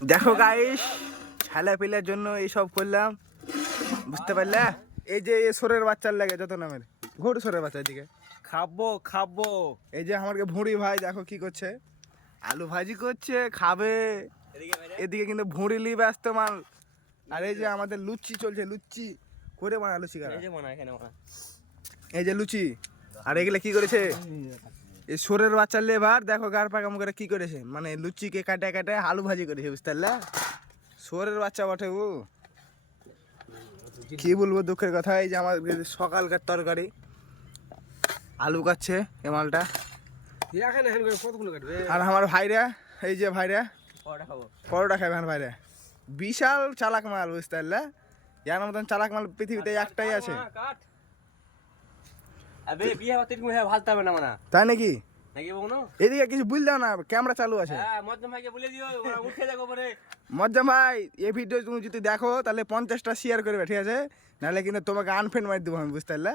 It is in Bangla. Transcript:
দেখো গাইস, ছেলে পিলের জন্য এইসব করলাম, বুঝতে পারলে? এই যে এই সোরের বাচ্চার লাগে যত নামের ঘোর সোরের বাচ্চা, এদিকে খাবো খাবো। এই যে আমাকে ভুঁড়ি ভাই দেখো কি করছে, আলু ভাজি করছে, খাবে। এদিকে কিন্তু ভুঁড়ি লি ব্যস্ত মাল। আর এই যে আমাদের লুচি চলছে, লুচি করে বানা লুচি কারা, এই যে লুচি। আর এগুলা কি করেছে এই সোরের বাচ্চার লেবার, দেখো গার পাকাম করে কি করেছে, মানে লুচিকে কাটে কাটে আলু ভাজি করেছে, বুঝতে পারলে? সোরের বাচ্চা বটে ও, কি বলবো দুঃখের কথা। এই যে আমার সকালকার তরকারি আলু কাটছে এ মালটা। আর আমার ভাইরা, এই যে ভাইরা পরোটা খাবে আমার ভাইরা, বিশাল চালাক মাল, বুঝতে পারলে? ইয়ার মতন চালাক মাল পৃথিবীতে একটাই আছে। তাই নাকি? এদিকে কিছু বুঝলে না, ক্যামেরা চালু আছে। মজ্জাম ভাই, এই ভিডিও তুমি যদি দেখো তাহলে 50টা শেয়ার করবে, ঠিক আছে? নাহলে কিন্তু তোমাকে আনফ্রেন্ড মারি দেবো আমি, বুঝতে পারলে?